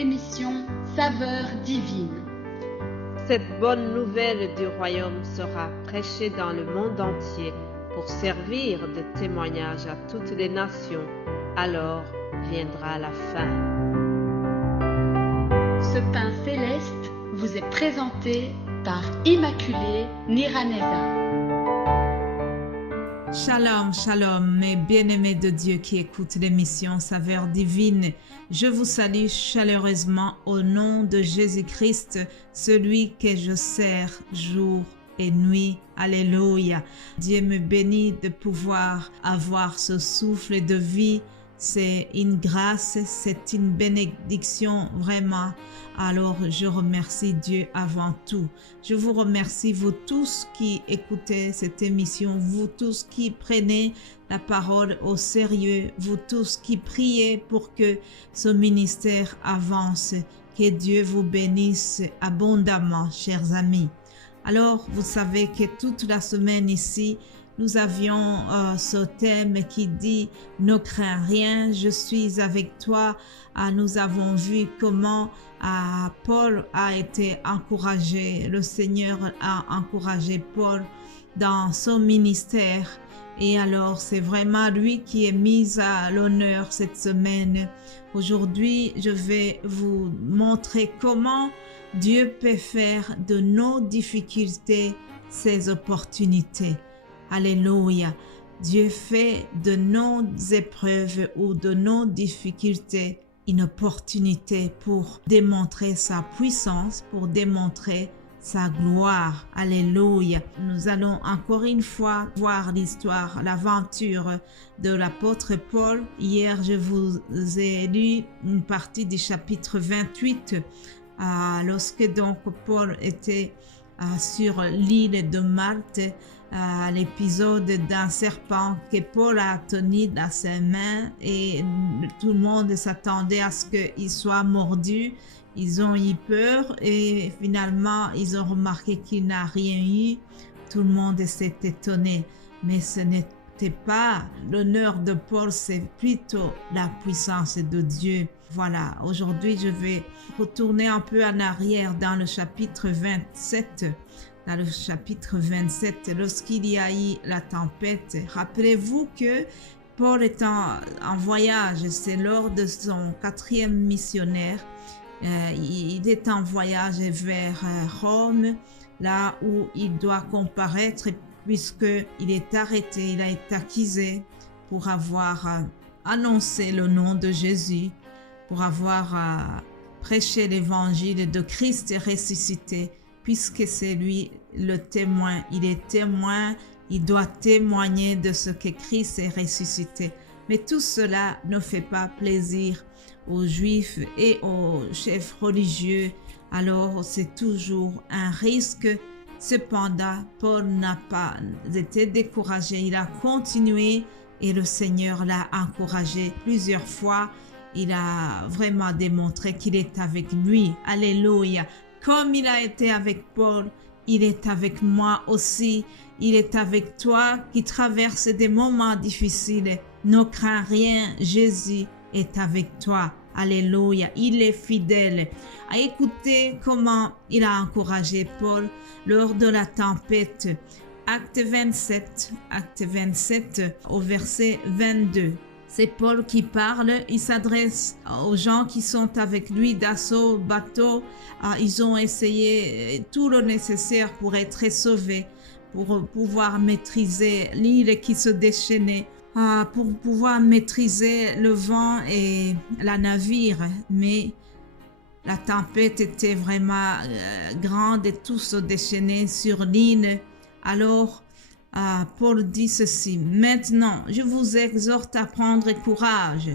l'émission Saveurs divines. Cette bonne nouvelle du royaume sera prêchée dans le monde entier pour servir de témoignage à toutes les nations. Alors viendra la fin. Ce pain céleste vous est présenté par Immaculée Niraneza. Shalom, shalom, mes bien-aimés de Dieu qui écoutent l'émission Saveurs divines. Je vous salue chaleureusement au nom de Jésus-Christ, celui que je sers jour et nuit. Alléluia. Dieu me bénit de pouvoir avoir ce souffle de vie. C'est une grâce, c'est une bénédiction vraiment. Alors je remercie Dieu avant tout. Je vous remercie vous tous qui écoutez cette émission, vous tous qui prenez la parole au sérieux, vous tous qui priez pour que ce ministère avance. Que Dieu vous bénisse abondamment, chers amis. Alors vous savez que toute la semaine ici, nous avions ce thème qui dit « Ne crains rien, je suis avec toi ». Nous avons vu comment Paul a été encouragé, le Seigneur a encouragé Paul dans son ministère. Et alors, c'est vraiment lui qui est mis à l'honneur cette semaine. Aujourd'hui, je vais vous montrer comment Dieu peut faire de nos difficultés ses opportunités. Alléluia. Dieu fait de nos épreuves ou de nos difficultés une opportunité pour démontrer sa puissance, pour démontrer sa gloire. Alléluia. Nous allons encore une fois voir l'histoire, l'aventure de l'apôtre Paul. Hier, je vous ai lu une partie du chapitre 28, lorsque donc Paul était sur l'île de Malte, l'épisode d'un serpent que Paul a tenu dans ses mains et tout le monde s'attendait à ce qu'il soit mordu. Ils ont eu peur et finalement ils ont remarqué qu'il n'a rien eu. Tout le monde s'est étonné, mais ce n'était pas l'honneur de Paul, c'est plutôt la puissance de Dieu. Voilà, aujourd'hui je vais retourner un peu en arrière dans le chapitre 27. Dans le chapitre 27, lorsqu'il y a eu la tempête, rappelez-vous que Paul est en voyage, c'est lors de son 4e missionnaire. Il est en voyage vers Rome, là où il doit comparaître puisqu'il est arrêté, il a été accusé pour avoir annoncé le nom de Jésus, pour avoir prêché l'évangile de Christ ressuscité, puisque c'est lui le témoin. Il est témoin, il doit témoigner de ce que Christ est ressuscité. Mais tout cela ne fait pas plaisir aux Juifs et aux chefs religieux. Alors c'est toujours un risque. Cependant, Paul n'a pas été découragé. Il a continué et le Seigneur l'a encouragé plusieurs fois. Il a vraiment démontré qu'il est avec lui. Alléluia. Comme il a été avec Paul, il est avec moi aussi. Il est avec toi qui traverse des moments difficiles. Ne crains rien, Jésus est avec toi. Alléluia, il est fidèle. Écoutez comment il a encouragé Paul lors de la tempête. Acte 27 au verset 22. C'est Paul qui parle, il s'adresse aux gens qui sont avec lui d'assaut, bateau. Ils ont essayé tout le nécessaire pour être sauvés, pour pouvoir maîtriser l'île qui se déchaînait, pour pouvoir maîtriser le vent et la navire. Mais la tempête était vraiment grande et tout se déchaînait sur l'île. Alors, Paul dit ceci: maintenant, je vous exhorte à prendre courage.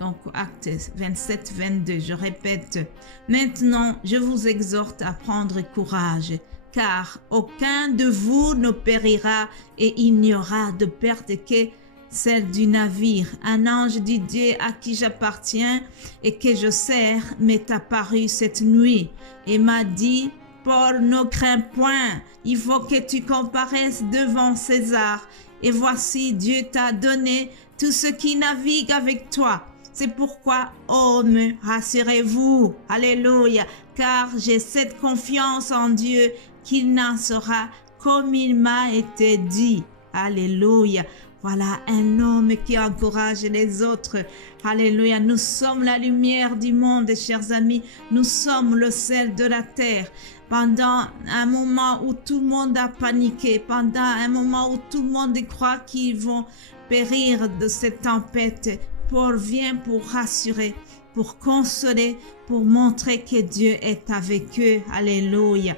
Donc, acte 27, 22, je répète. Maintenant, je vous exhorte à prendre courage, car aucun de vous ne périra et il n'y aura de perte que celle du navire. Un ange du Dieu à qui j'appartiens et que je sers m'est apparu cette nuit et m'a dit: Paul, ne crains point, il faut que tu comparaisses devant César. Et voici, Dieu t'a donné tous ceux qui naviguent avec toi. C'est pourquoi, hommes, rassurez-vous, alléluia, car j'ai cette confiance en Dieu qu'il n'en sera comme il m'a été dit. Alléluia. Voilà un homme qui encourage les autres. Alléluia. Nous sommes la lumière du monde, chers amis. Nous sommes le sel de la terre. Pendant un moment où tout le monde a paniqué, pendant un moment où tout le monde croit qu'ils vont périr de cette tempête, Paul vient pour rassurer, pour consoler, pour montrer que Dieu est avec eux. Alléluia.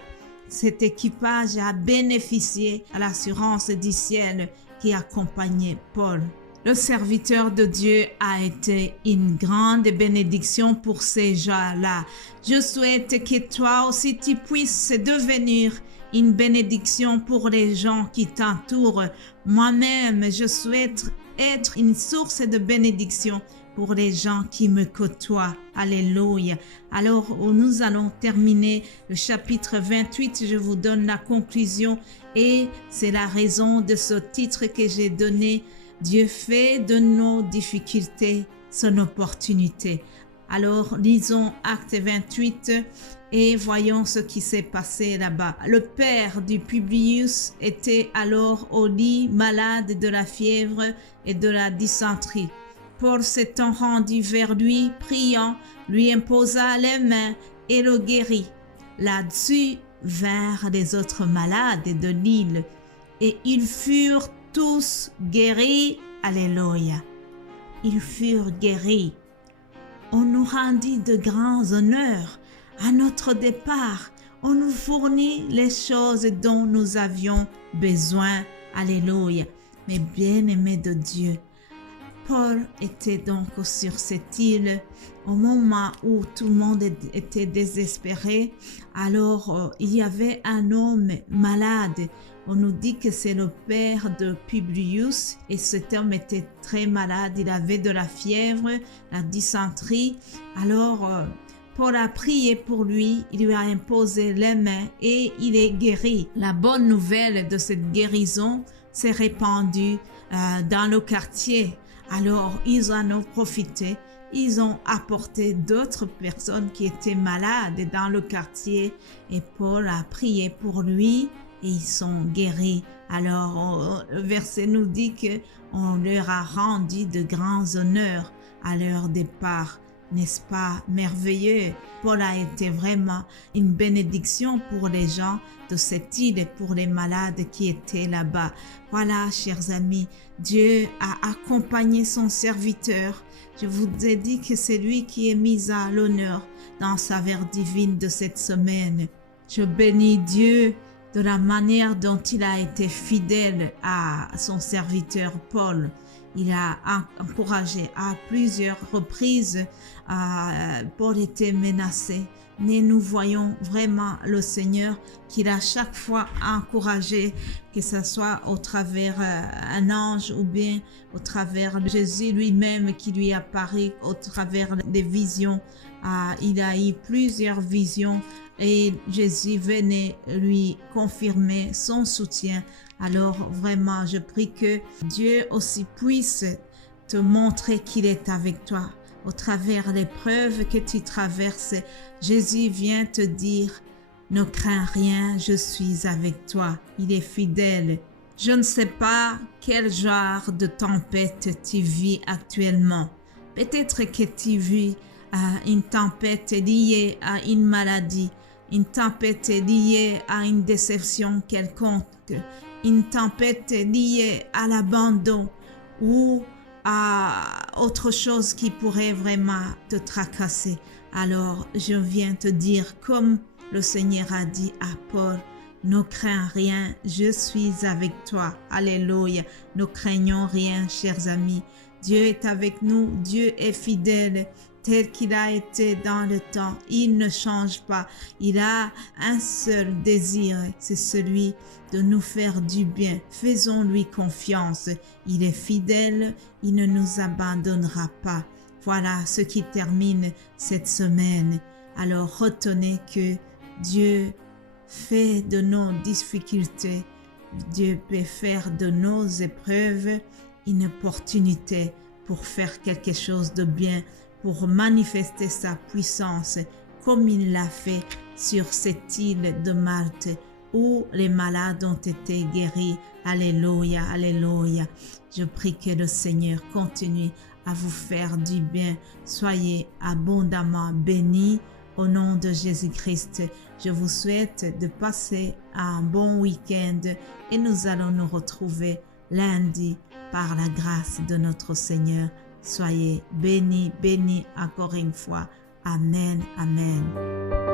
Cet équipage a bénéficié à l'assurance du ciel qui accompagnait Paul. Le serviteur de Dieu a été une grande bénédiction pour ces gens-là. Je souhaite que toi aussi tu puisses devenir une bénédiction pour les gens qui t'entourent. Moi-même, je souhaite être une source de bénédiction pour les gens qui me côtoient. Alléluia. Alors, nous allons terminer le chapitre 28. Je vous donne la conclusion et c'est la raison de ce titre que j'ai donné. Dieu fait de nos difficultés son opportunité. Alors, lisons Acte 28 et voyons ce qui s'est passé là-bas. Le père du Publius était alors au lit, malade de la fièvre et de la dysenterie. Paul s'étant rendu vers lui, priant, lui imposa les mains et le guérit. Là-dessus vinrent les autres malades de l'île et ils furent tous guéris. Alléluia. Ils furent guéris. On nous rendit de grands honneurs. À notre départ, on nous fournit les choses dont nous avions besoin. Alléluia. Mais bien-aimés de Dieu, Paul était donc sur cette île au moment où tout le monde était désespéré. Alors, il y avait un homme malade. On nous dit que c'est le père de Publius et cet homme était très malade. Il avait de la fièvre, la dysenterie. Alors, Paul a prié pour lui, il lui a imposé les mains et il est guéri. La bonne nouvelle de cette guérison s'est répandue dans le quartier. Alors, ils en ont profité. Ils ont apporté d'autres personnes qui étaient malades dans le quartier et Paul a prié pour lui et ils sont guéris. Alors, le verset nous dit qu'on leur a rendu de grands honneurs à leur départ. N'est-ce pas merveilleux? Paul a été vraiment une bénédiction pour les gens de cette île et pour les malades qui étaient là-bas. Voilà, chers amis, Dieu a accompagné son serviteur. Je vous ai dit que c'est lui qui est mis à l'honneur dans sa verre divine de cette semaine. Je bénis Dieu de la manière dont il a été fidèle à son serviteur Paul. Il a encouragé à plusieurs reprises. Paul était menacé. Mais nous voyons vraiment le Seigneur qu'il a chaque fois encouragé, que ce soit au travers un ange ou bien au travers de Jésus lui-même qui lui apparaît au travers des visions. Il a eu plusieurs visions et Jésus venait lui confirmer son soutien. Alors vraiment, je prie que Dieu aussi puisse te montrer qu'il est avec toi. Au travers des l'épreuve que tu traverses, Jésus vient te dire, ne crains rien, je suis avec toi. Il est fidèle. Je ne sais pas quel genre de tempête tu vis actuellement. Peut-être que tu vis une tempête liée à une maladie, une tempête liée à une déception quelconque, une tempête liée à l'abandon ou à autre chose qui pourrait vraiment te tracasser. Alors, je viens te dire, comme le Seigneur a dit à Paul, ne crains rien, je suis avec toi. Alléluia. Ne craignons rien, chers amis. Dieu est avec nous, Dieu est fidèle. Tel qu'il a été dans le temps, il ne change pas. Il a un seul désir, c'est celui de nous faire du bien. Faisons-lui confiance. Il est fidèle, il ne nous abandonnera pas. Voilà ce qui termine cette semaine. Alors retenez que Dieu fait de nos difficultés, Dieu peut faire de nos épreuves une opportunité pour faire quelque chose de bien, pour manifester sa puissance, comme il l'a fait sur cette île de Malte, où les malades ont été guéris. Alléluia, alléluia. Je prie que le Seigneur continue à vous faire du bien. Soyez abondamment bénis au nom de Jésus-Christ. Je vous souhaite de passer un bon week-end et nous allons nous retrouver lundi par la grâce de notre Seigneur. Soyez bénis, bénis encore une fois. Amen, amen.